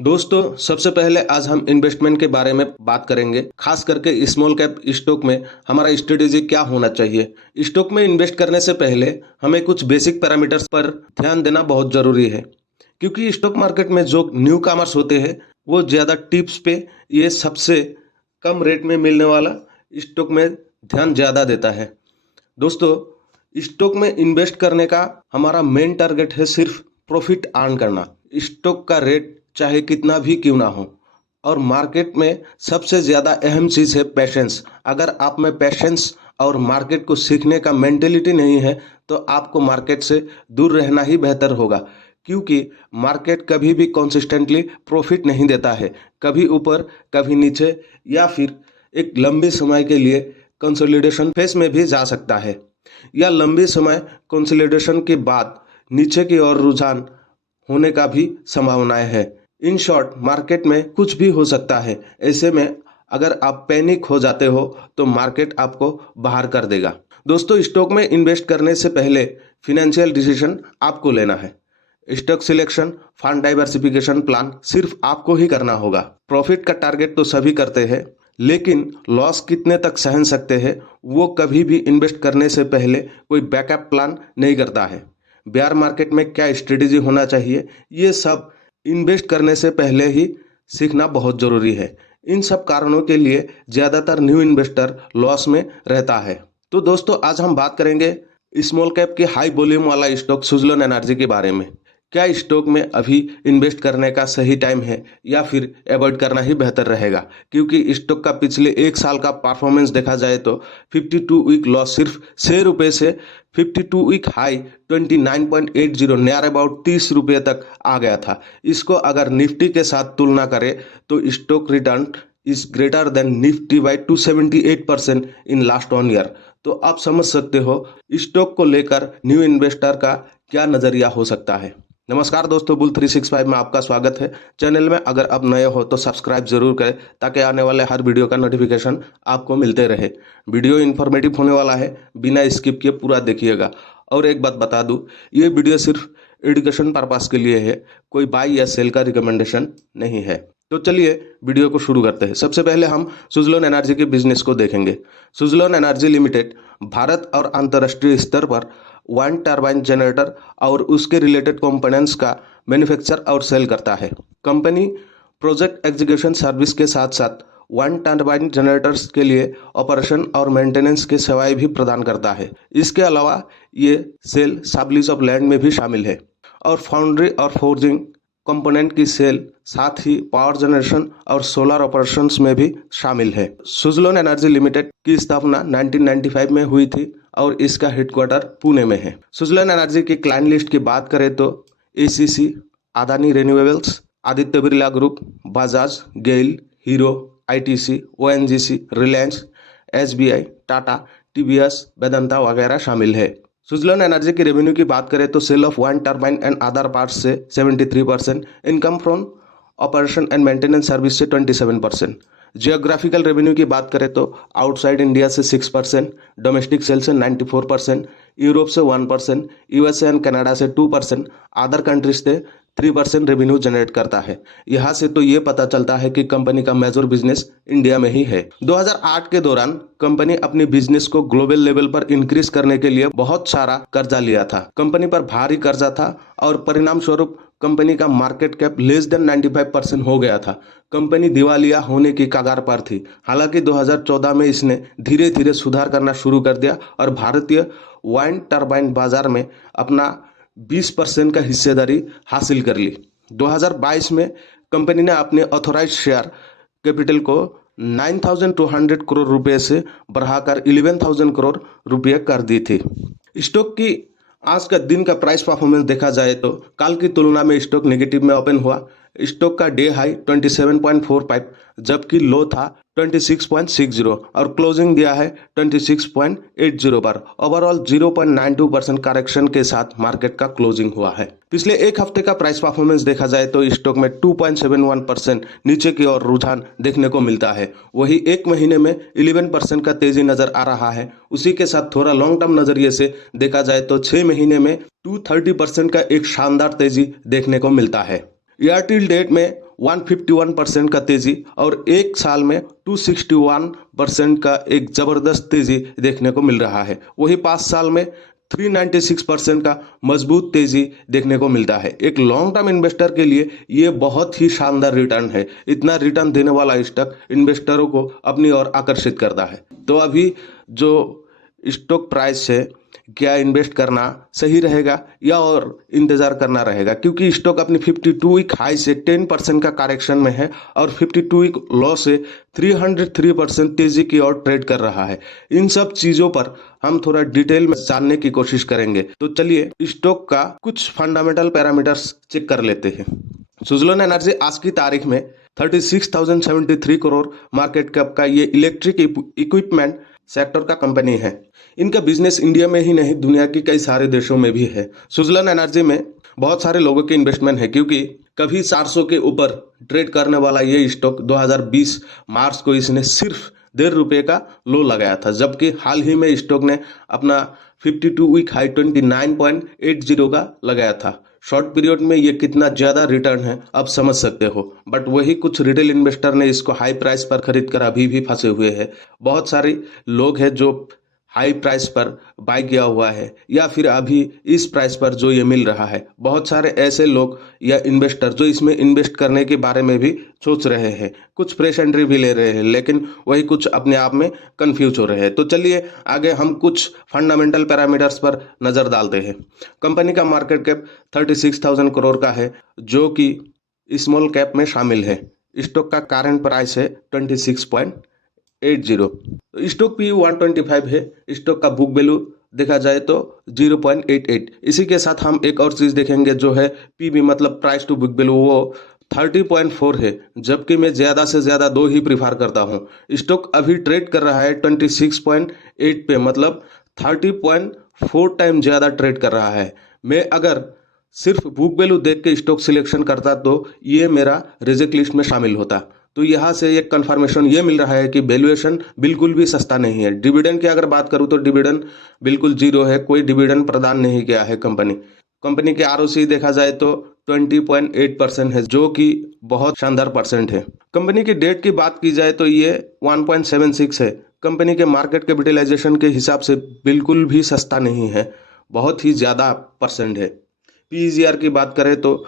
दोस्तों, सबसे पहले आज हम इन्वेस्टमेंट के बारे में बात करेंगे। खास करके स्मॉल कैप स्टॉक में हमारा स्ट्रेटेजी क्या होना चाहिए। स्टॉक में इन्वेस्ट करने से पहले हमें कुछ बेसिक पैरामीटर्स पर ध्यान देना बहुत जरूरी है, क्योंकि स्टॉक मार्केट में जो न्यू कामर्स होते हैं वो ज़्यादा टिप्स पे, ये सबसे कम रेट में मिलने वाला स्टॉक में ध्यान ज़्यादा देता है। दोस्तों, स्टॉक में इन्वेस्ट करने का हमारा मेन टारगेट है सिर्फ प्रॉफिट अर्न करना। स्टॉक का रेट चाहे कितना भी क्यों ना हो, और मार्केट में सबसे ज़्यादा अहम चीज़ है पेशेंस। अगर आप में पेशेंस और मार्केट को सीखने का मेंटेलिटी नहीं है तो आपको मार्केट से दूर रहना ही बेहतर होगा, क्योंकि मार्केट कभी भी कंसिस्टेंटली प्रॉफिट नहीं देता है। कभी ऊपर, कभी नीचे, या फिर एक लंबे समय के लिए कंसोलिडेशन फेज में भी जा सकता है, या लंबे समय कंसोलिडेशन के बाद नीचे की ओर रुझान होने का भी संभावनाएं है। इन शॉर्ट, मार्केट में कुछ भी हो सकता है। ऐसे में अगर आप पैनिक हो जाते हो तो मार्केट आपको बाहर कर देगा। दोस्तों, स्टॉक में इन्वेस्ट करने से पहले फिनेंशियल डिसीजन आपको लेना है। Stock selection, fund diversification plan सिर्फ आपको ही करना होगा। प्रॉफिट का टारगेट तो सभी करते हैं, लेकिन लॉस कितने तक सहन सकते हैं वो कभी भी इन्वेस्ट करने से पहले कोई बैकअप प्लान नहीं करता है। बेयर मार्केट में क्या स्ट्रेटेजी होना चाहिए, ये सब इन्वेस्ट करने से पहले ही सीखना बहुत ज़रूरी है। इन सब कारणों के लिए ज़्यादातर न्यू इन्वेस्टर लॉस में रहता है। तो दोस्तों, आज हम बात करेंगे स्मॉल कैप के हाई वॉल्यूम वाला स्टॉक सुज़लोन एनर्जी के बारे में। क्या स्टॉक में अभी इन्वेस्ट करने का सही टाइम है या फिर अवॉइड करना ही बेहतर रहेगा, क्योंकि स्टॉक का पिछले एक साल का परफॉर्मेंस देखा जाए तो 52 वीक लॉस सिर्फ ₹6 से 52 वीक हाई 29.80 नियर अबाउट ₹30 तक आ गया था। इसको अगर निफ्टी के साथ तुलना करें तो stock return is greater than Nifty by 278% in last 1 year. तो आप समझ सकते हो स्टॉक को लेकर न्यू इन्वेस्टर का क्या नज़रिया हो सकता है। नमस्कार दोस्तों, बुल 365 में आपका स्वागत है। चैनल में अगर आप नए हो तो सब्सक्राइब जरूर करें, ताकि आने वाले हर वीडियो का नोटिफिकेशन आपको मिलते रहे। वीडियो इन्फॉर्मेटिव होने वाला है, बिना स्किप किए पूरा देखिएगा। और एक बात बता दूं, ये वीडियो सिर्फ एजुकेशन पर्पस के लिए है, कोई बाई या सेल का रिकमेंडेशन नहीं है। तो चलिए वीडियो को शुरू करते हैं। सबसे पहले हम सुज़लोन एनर्जी के बिजनेस को देखेंगे। सुज़लोन एनर्जी लिमिटेड भारत और अंतर्राष्ट्रीय स्तर पर वाइंड टरबाइन जनरेटर और उसके रिलेटेड कंपोनेंट्स का मैन्युफैक्चर और सेल करता है। कंपनी प्रोजेक्ट एग्जीक्यूशन सर्विस के साथ साथ वाइंड टरबाइन जनरेटर्स के लिए ऑपरेशन और मेंटेनेंस की सेवाएं भी प्रदान करता है। इसके अलावा ये सेल सबलीज ऑफ लैंड में भी शामिल है, और फाउंड्री और फोर्जिंग कंपोनेंट की सेल, साथ ही पावर जनरेशन और सोलर ऑपरेशंस में भी शामिल है। सुज़लोन एनर्जी लिमिटेड की स्थापना 1995 में हुई थी और इसका हेडक्वार्टर पुणे में है। सुज़लोन एनर्जी की क्लाइंट लिस्ट की बात करें तो ACC, Adani renewables, Aditya Birla group, Bajaj, GAIL, Hero, ITC, ONGC, Reliance, SBI, Tata, TVS, Vedanta वगैरह शामिल है। सुज़लोन एनर्जी की रेवेन्यू की बात करें तो sale of wind turbine and other parts से 73%, income from operation and maintenance service से 27%। जियोग्राफिकल रेवेन्यू की बात करें तो आउटसाइड इंडिया से 6%, डोमेस्टिक सेल से 94%, यूरोप से 1%, यूएसए एंड कनाडा से 2%, अदर कंट्रीज से 3% रेवेन्यू जनरेट करता है। यहाँ से तो ये पता चलता है कि कंपनी का मेजर बिजनेस इंडिया में ही है। 2008 के दौरान कंपनी अपनी बिजनेस को ग्लोबल लेवल पर इंक्रीज करने के लिए बहुत सारा कर्जा लिया था। कंपनी पर भारी कर्जा था और परिणाम स्वरूप कंपनी का मार्केट कैप लेस देन 95% हो गया था। कंपनी दिवालिया होने की कगार पर थी। हालांकि 2014 में इसने धीरे धीरे सुधार करना शुरू कर दिया और भारतीय वाइंड टरबाइन बाजार में अपना 20% का हिस्सेदारी हासिल कर ली। 2022 में कंपनी ने अपने ऑथोराइज्ड शेयर कैपिटल को 9,200 करोड़ रुपए से बढ़ाकर 11,000 करोड़ रुपए कर दी थी। स्टॉक की आज का दिन का प्राइस परफॉर्मेंस देखा जाए तो कल की तुलना में स्टॉक नेगेटिव में ओपन हुआ। स्टॉक का डे हाई 27.45 जबकि लो था 26.60 और क्लोजिंग दिया है 26.80 पर। ओवरऑल 0.92% करेक्शन के साथ मार्केट का क्लोजिंग हुआ है। पिछले एक हफ्ते का प्राइस परफॉर्मेंस देखा जाए तो स्टॉक में 2.71% नीचे की ओर रुझान देखने को मिलता है। वही एक महीने में 11% का तेजी नजर आ रहा है। उसी के साथ थोड़ा लॉन्ग टर्म नजरिए से देखा जाए तो 6 महीने में 230% का एक शानदार तेजी देखने को मिलता है। ईयर टिल डेट में 151% का तेजी और एक साल में 261% का एक जबरदस्त तेजी देखने को मिल रहा है। वही 5 साल में 396% का मजबूत तेजी देखने को मिलता है। एक लॉन्ग टर्म इन्वेस्टर के लिए ये बहुत ही शानदार रिटर्न है। इतना रिटर्न देने वाला स्टॉक इन्वेस्टरों को अपनी ओर आकर्षित करता है। तो अभी जो स्टॉक प्राइस है, क्या इन्वेस्ट करना सही रहेगा या और इंतजार करना रहेगा, क्योंकि स्टॉक अपनी 52 वीक हाई से 10% का करेक्शन में है और 52 वीक लो से 303% तेजी की ओर ट्रेड कर रहा है। इन सब चीजों पर हम थोड़ा डिटेल में जानने की कोशिश करेंगे। तो चलिए स्टॉक का कुछ फंडामेंटल पैरामीटर्स चेक कर लेते हैं। सुज़लोन एनर्जी आज की तारीख में 36,073 करोड़ मार्केट कैप का ये इलेक्ट्रिक इक्विपमेंट सेक्टर का कंपनी है। इनका बिजनेस इंडिया में ही नहीं, दुनिया के कई सारे देशों में भी है। सुज़लोन एनर्जी में बहुत सारे लोगों के इन्वेस्टमेंट है, क्योंकि कभी 400 के ऊपर ट्रेड करने वाला ये स्टॉक 2020 मार्च को इसने सिर्फ ₹1.5 का लो लगाया था, जबकि हाल ही में स्टॉक ने अपना 52 वीक हाई 29.80 का लगाया था। शॉर्ट पीरियड में ये कितना ज़्यादा रिटर्न है आप समझ सकते हो, बट वही कुछ रिटेल इन्वेस्टर ने इसको हाई प्राइस पर खरीद कर अभी भी फंसे हुए हैं। बहुत सारे लोग हैं जो हाई प्राइस पर बाय किया हुआ है या फिर अभी इस प्राइस पर जो ये मिल रहा है। बहुत सारे ऐसे लोग या इन्वेस्टर जो इसमें इन्वेस्ट करने के बारे में भी सोच रहे हैं, कुछ फ्रेश एंट्री भी ले रहे हैं, लेकिन वही कुछ अपने आप में कंफ्यूज हो रहे हैं। तो चलिए आगे हम कुछ फंडामेंटल पैरामीटर्स पर नज़र डालते हैं। कंपनी का मार्केट कैप 36,000 करोड़ का है, जो कि स्मॉल कैप में शामिल है। स्टॉक का करंट प्राइस है 26.80। स्टॉक पी 125 है। स्टॉक का बुक वैल्यू देखा जाए तो 0.88। इसी के साथ हम एक और चीज़ देखेंगे जो है पीबी मतलब प्राइस टू बुक वैल्यू, वो 30.4 है, जबकि मैं ज़्यादा से ज़्यादा 2 ही प्रीफर करता हूँ। स्टॉक अभी ट्रेड कर रहा है 26.8 पे, मतलब 30.4 टाइम ज़्यादा ट्रेड कर रहा है। मैं अगर सिर्फ बुक वैल्यू देख के स्टॉक सिलेक्शन करता तो ये मेरा रिजेक्ट लिस्ट में शामिल होता। तो यहाँ से एक कंफर्मेशन ये मिल रहा है कि वैल्यूएशन बिल्कुल भी सस्ता नहीं है। डिविडेंड की अगर बात करूँ तो डिविडेंड बिल्कुल जीरो है, कोई डिविडेंड प्रदान नहीं किया है कंपनी के आरओसी देखा जाए तो 20.8% है, जो कि बहुत शानदार परसेंट है। कंपनी की डेट की बात की जाए तो ये 1.76 है। कंपनी के मार्केट कैपिटलाइजेशन के हिसाब से बिल्कुल भी सस्ता नहीं है, बहुत ही ज़्यादा परसेंट है। पीईजीआर की बात करें तो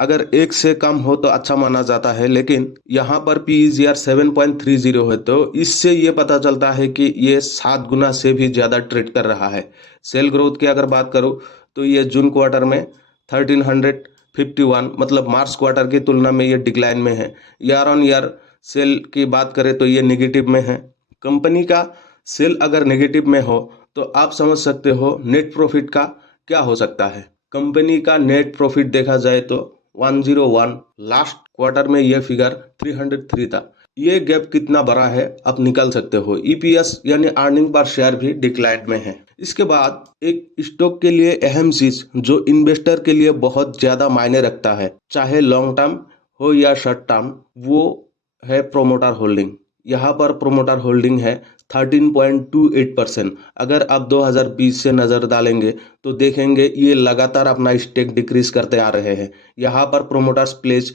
अगर 1 से कम हो तो अच्छा माना जाता है, लेकिन यहाँ पर पीईजीआर 7.30 है, तो इससे ये पता चलता है कि ये 7 गुना से भी ज़्यादा ट्रेड कर रहा है। सेल ग्रोथ की अगर बात करूँ तो ये जून क्वार्टर में 1351, मतलब मार्च क्वार्टर की तुलना में ये डिक्लाइन में है। ईयर ऑन ईयर सेल की बात करें तो ये नेगेटिव में है। कंपनी का सेल अगर नेगेटिव में हो तो आप समझ सकते हो नेट प्रॉफिट का क्या हो सकता है। कंपनी का नेट प्रॉफिट देखा जाए तो 101, लास्ट क्वार्टर में यह फिगर 303 था। ये गैप कितना बड़ा है आप निकल सकते हो। ईपीएस यानी अर्निंग पर शेयर भी डिक्लाइन में है। इसके बाद एक स्टॉक के लिए अहम चीज जो इन्वेस्टर के लिए बहुत ज्यादा मायने रखता है, चाहे लॉन्ग टर्म हो या शॉर्ट टर्म, वो है प्रोमोटर होल्डिंग। यहाँ पर प्रोमोटर होल्डिंग है 13.28%। अगर आप 2020 से नज़र डालेंगे तो देखेंगे ये लगातार अपना स्टेक डिक्रीज करते आ रहे हैं। यहाँ पर प्रोमोटर्स प्लेज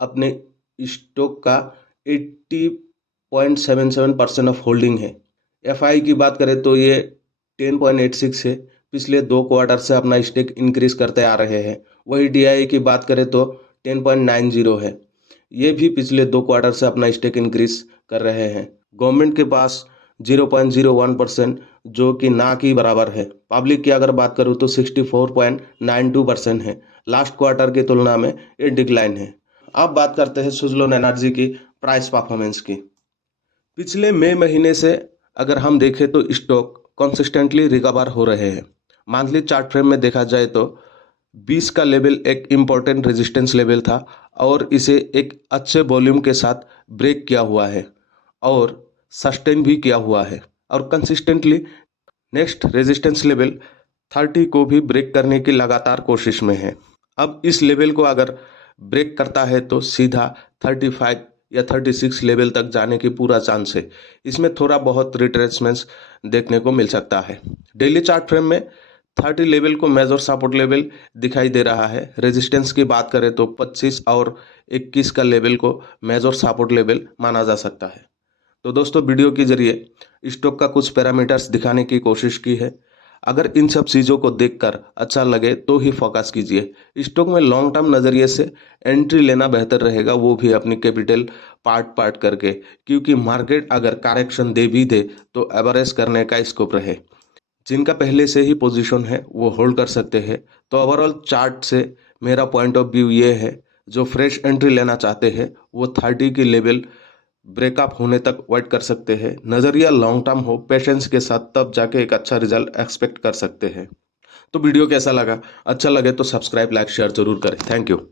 अपने स्टॉक का 80.77% ऑफ होल्डिंग है। एफआई की बात करें तो ये 10.86 है, पिछले 2 क्वार्टर से अपना स्टेक इंक्रीज करते आ रहे हैं। वही डीआई की बात करें तो 10.90 है, ये भी पिछले 2 क्वार्टर से अपना स्टेक इंक्रीज कर रहे हैं। गवर्नमेंट के पास 0.01%, जो कि ना की बराबर है। पब्लिक की अगर बात करूँ तो 64.92% है। लास्ट क्वार्टर की तुलना में ये डिक्लाइन है। अब बात करते हैं सुज़लोन एनर्जी की प्राइस परफॉर्मेंस की। पिछले मई महीने से अगर हम देखें तो स्टॉक कंसिस्टेंटली रिकवर हो रहे हैं। मंथली चार्ट फ्रेम में देखा जाए तो 20 का लेवल एक इम्पॉर्टेंट रेजिस्टेंस लेवल था और इसे एक अच्छे वॉल्यूम के साथ ब्रेक किया हुआ है और सस्टेन भी किया हुआ है और कंसिस्टेंटली नेक्स्ट रेजिस्टेंस लेवल 30 को भी ब्रेक करने की लगातार कोशिश में है। अब इस लेवल को अगर ब्रेक करता है तो सीधा 35 या 36 लेवल तक जाने की पूरा चांस है। इसमें थोड़ा बहुत रिट्रेसमेंट्स देखने को मिल सकता है। डेली चार्ट फ्रेम में 30 लेवल को मेजर सपोर्ट लेवल दिखाई दे रहा है। रेजिस्टेंस की बात करें तो 25 और 21 का लेवल को मेजर सपोर्ट लेवल माना जा सकता है। तो दोस्तों, वीडियो के जरिए स्टॉक का कुछ पैरामीटर्स दिखाने की कोशिश की है। अगर इन सब चीज़ों को देखकर अच्छा लगे तो ही फोकस कीजिए। स्टॉक में लॉन्ग टर्म नज़रिए से एंट्री लेना बेहतर रहेगा, वो भी अपनी कैपिटल पार्ट करके, क्योंकि मार्केट अगर करेक्शन दे भी दे तो एवरेज करने का स्कोप रहे। जिनका पहले से ही पोजीशन है वो होल्ड कर सकते हैं। तो ओवरऑल चार्ट से मेरा पॉइंट ऑफ व्यू ये है, जो फ्रेश एंट्री लेना चाहते हैं वो 30 की लेवल ब्रेकअप होने तक वेट कर सकते हैं। नज़रिया लॉन्ग टर्म हो, पेशेंस के साथ, तब जाके एक अच्छा रिजल्ट एक्सपेक्ट कर सकते हैं। तो वीडियो कैसा लगा? अच्छा लगे तो सब्सक्राइब, लाइक, शेयर जरूर करें। Thank you.